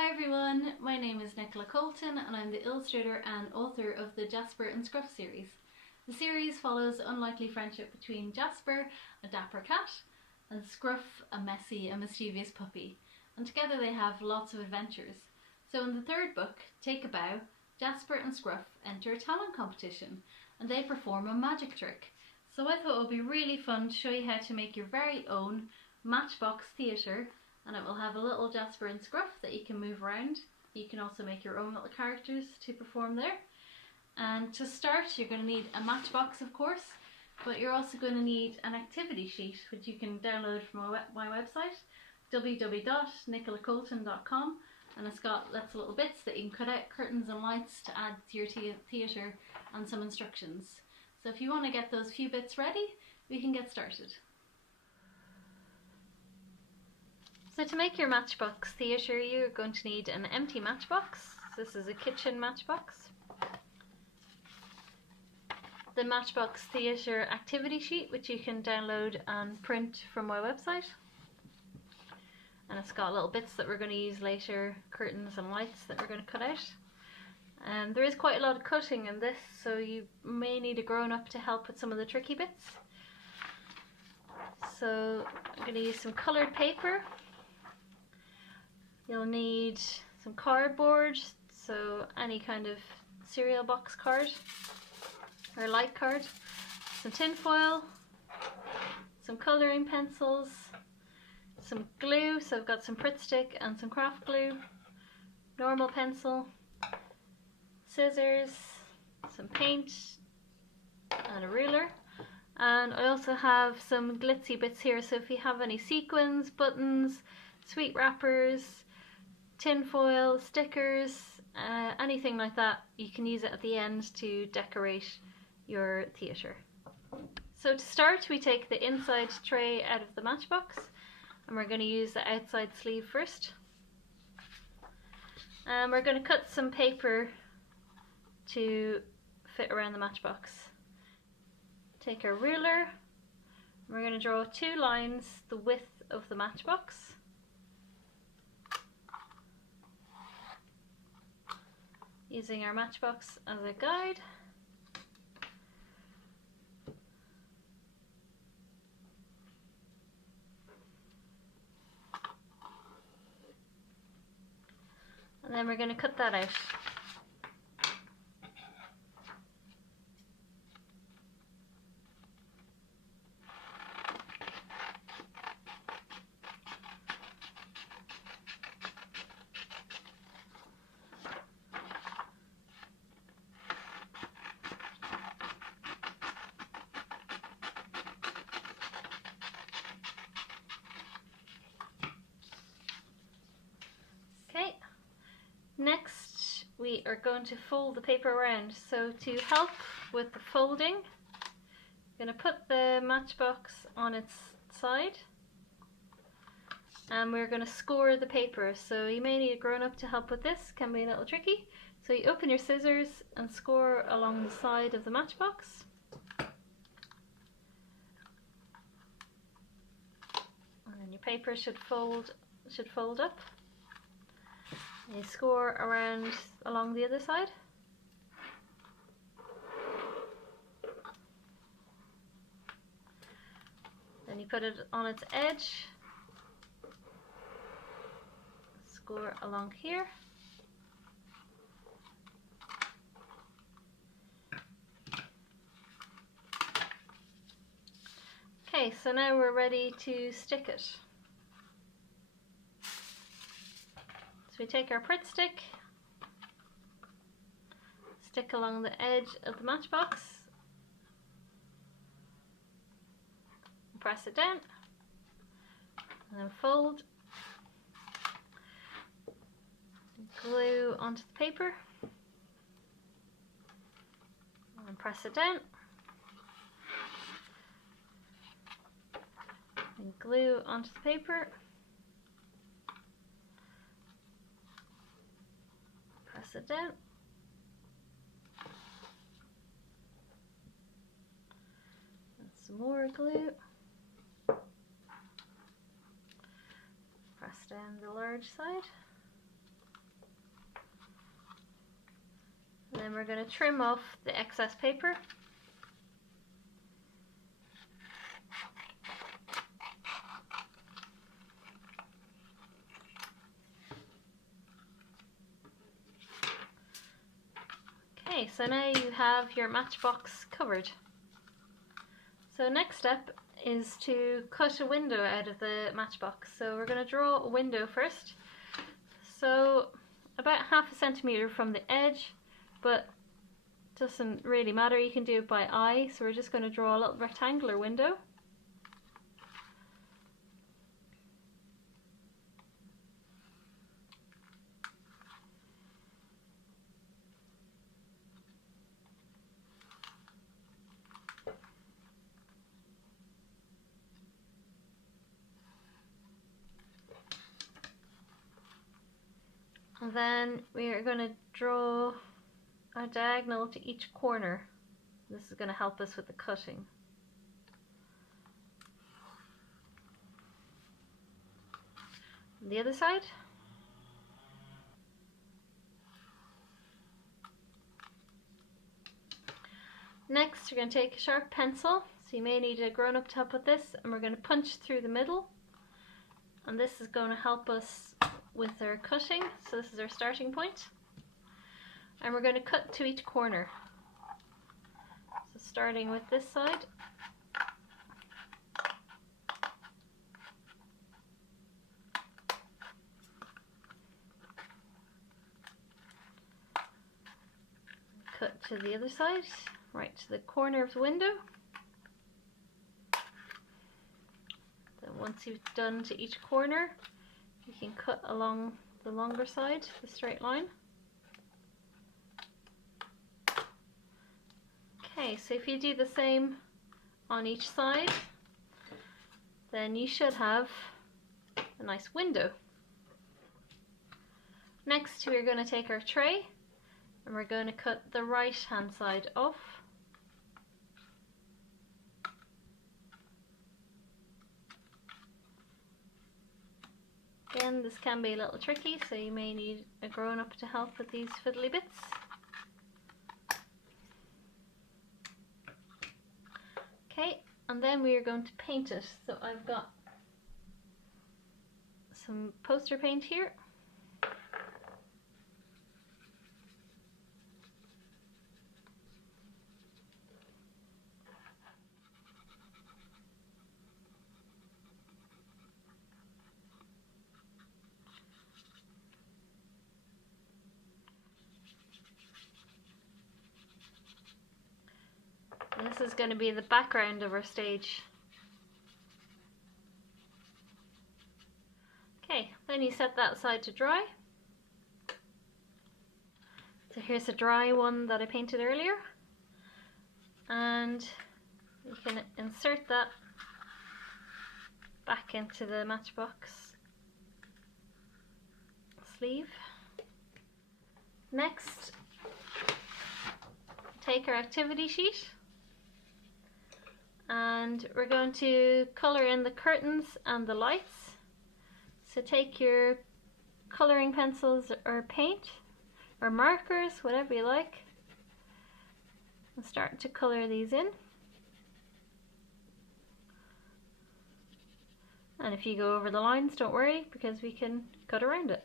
Hi everyone, my name is Nicola Colton and I'm the illustrator and author of the Jasper and Scruff series. The series follows the unlikely friendship between Jasper, a dapper cat, and Scruff, a messy and mischievous puppy, and together they have lots of adventures. So in the third book, Take a Bow, Jasper and Scruff enter a talent competition and they perform a magic trick. So I thought it would be really fun to show you how to make your very own Matchbox Theatre, and it will have a little Jasper and Scruff that you can move around. You can also make your own little characters to perform there. And to start, you're going to need a matchbox, of course, but you're also going to need an activity sheet, which you can download from my website, www.nicolacolton.com, and it's got lots of little bits that you can cut out, curtains and lights to add to your theatre, and some instructions. So if you want to get those few bits ready, we can get started. So to make your Matchbox Theatre, you're going to need an empty matchbox. This is a kitchen matchbox. The Matchbox Theatre activity sheet, which you can download and print from my website. And it's got little bits that we're going to use later, curtains and lights that we're going to cut out. And there is quite a lot of cutting in this, so you may need a grown-up to help with some of the tricky bits. So I'm going to use some coloured paper. You'll need some cardboard, so any kind of cereal box card or light card, some tin foil, some colouring pencils, some glue, so I've got some Pritt stick and some craft glue, normal pencil, scissors, some paint and a ruler. And I also have some glitzy bits here, so if you have any sequins, buttons, sweet wrappers, tin foil, stickers, anything like that, you can use it at the end to decorate your theatre. So to start, we take the inside tray out of the matchbox and we're going to use the outside sleeve first. And we're going to cut some paper to fit around the matchbox. Take our ruler, and we're going to draw 2 lines the width of the matchbox. Using our matchbox as a guide. And then we're going to cut that out. Next, we are going to fold the paper around. So to help with the folding, I'm going to put the matchbox on its side and we're going to score the paper. So you may need a grown-up to help with this, can be a little tricky. So you open your scissors and score along the side of the matchbox. And then your paper should fold up. You score around along the other side. Then you put it on its edge. Score along here. Okay, so now we're ready to stick it. So we take our Pritt stick, stick along the edge of the matchbox, press it down, and then fold, glue onto the paper, and press it down, and glue onto the paper. Press it down. And some more glue. Press down the large side. And then we're going to trim off the excess paper. Okay, so now you have your matchbox covered. So next step is to cut a window out of the matchbox. So we're going to draw a window first. So about 1/2 centimeter from the edge, but doesn't really matter, you can do it by eye. So we're just going to draw a little rectangular window. And then we are going to draw a diagonal to each corner. This is going to help us with the cutting. And the other side. Next, we're going to take a sharp pencil. So you may need a grown-up to help with this, and we're going to punch through the middle. And this is going to help us with our cutting. So this is our starting point. And we're going to cut to each corner. So starting with this side. Cut to the other side, right to the corner of the window. Then once you've done to each corner, you can cut along the longer side, the straight line. Okay, so if you do the same on each side, then you should have a nice window. Next, we're going to take our tray and we're going to cut the right hand side off. Again, this can be a little tricky, so you may need a grown-up to help with these fiddly bits. Okay, and then we are going to paint it. So I've got some poster paint here. And this is going to be the background of our stage. Okay, then you set that aside to dry. So here's a dry one that I painted earlier. And you can insert that back into the matchbox sleeve. Next, take our activity sheet. And we're going to colour in the curtains and the lights. So take your colouring pencils or paint or markers, whatever you like, and start to colour these in. And if you go over the lines, don't worry, because we can cut around it.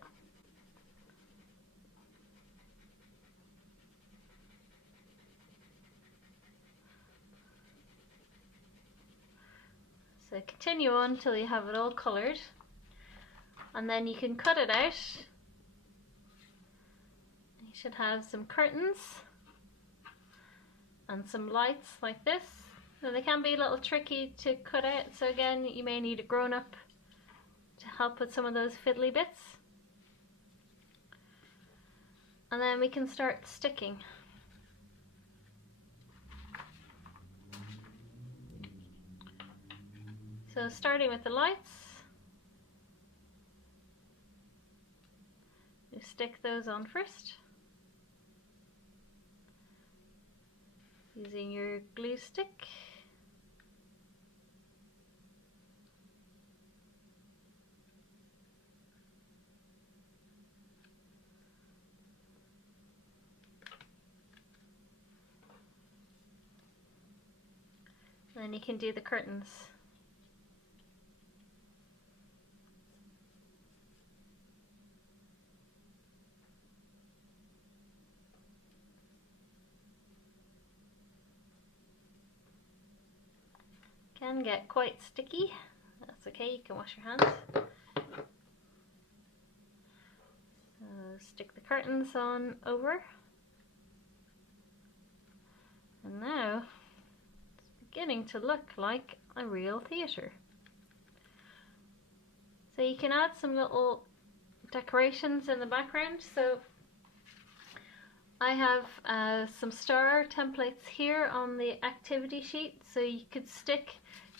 So continue on until you have it all coloured, and then you can cut it out. You should have some curtains and some lights like this. Now they can be a little tricky to cut out, so again you may need a grown-up to help with some of those fiddly bits. And then we can start sticking. So starting with the lights, you stick those on first using your glue stick. And then you can do the curtains. Can get quite sticky. That's okay, you can wash your hands. Stick the curtains on over. And now it's beginning to look like a real theatre. So you can add some little decorations in the background. So I have some star templates here on the activity sheet, so you could stick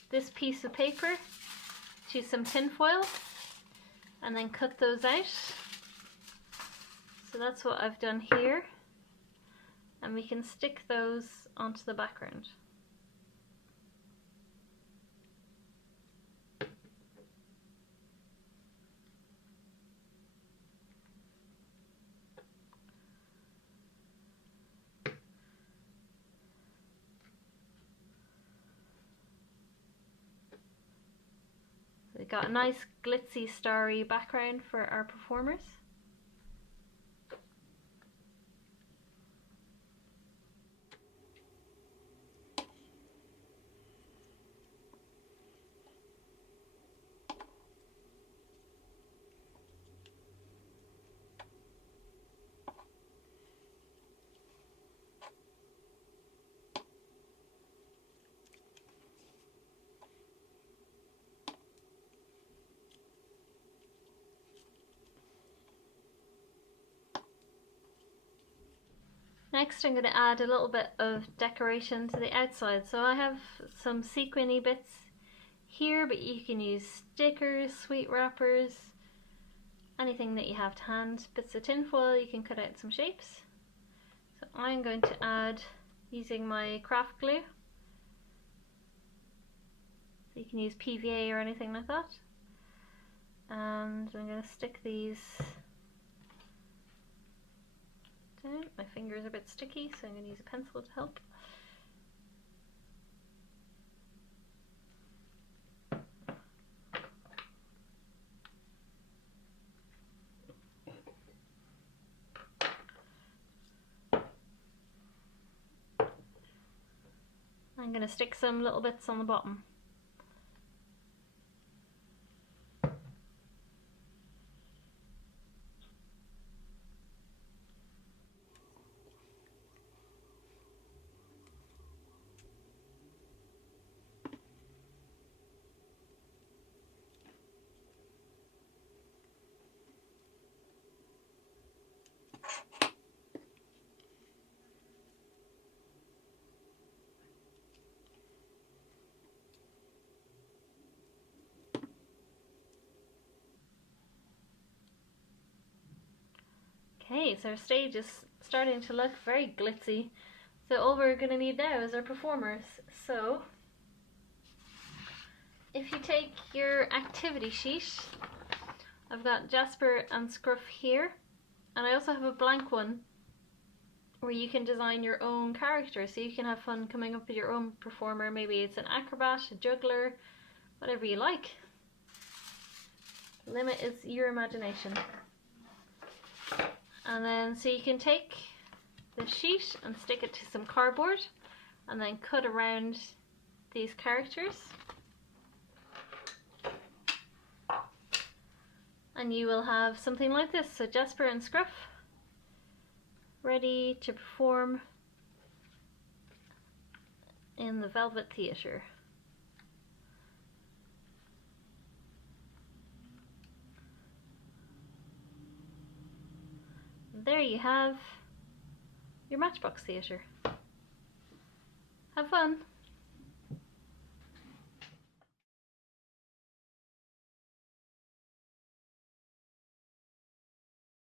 this piece of paper to some tin foil and then cut those out. So that's what I've done here, and we can stick those onto the background. We've got a nice glitzy starry background for our performers. Next I'm going to add a little bit of decoration to the outside. So I have some sequiny bits here, but you can use stickers, sweet wrappers, anything that you have to hand. Bits of tin foil, you can cut out some shapes. So I'm going to add, using my craft glue, so you can use PVA or anything like that. And I'm going to stick these down. My fingers are a bit sticky, so I'm going to use a pencil to help. I'm going to stick some little bits on the bottom. Okay, so our stage is starting to look very glitzy. So all we're going to need now is our performers. So if you take your activity sheet, I've got Jasper and Scruff here, and I also have a blank one where you can design your own character, so you can have fun coming up with your own performer. Maybe it's an acrobat, a juggler, whatever you like. The limit is your imagination. And then so you can take the sheet and stick it to some cardboard and then cut around these characters, and you will have something like this. So Jasper and Scruff ready to perform in the Velvet Theatre. There you have your Matchbox Theatre. Have fun!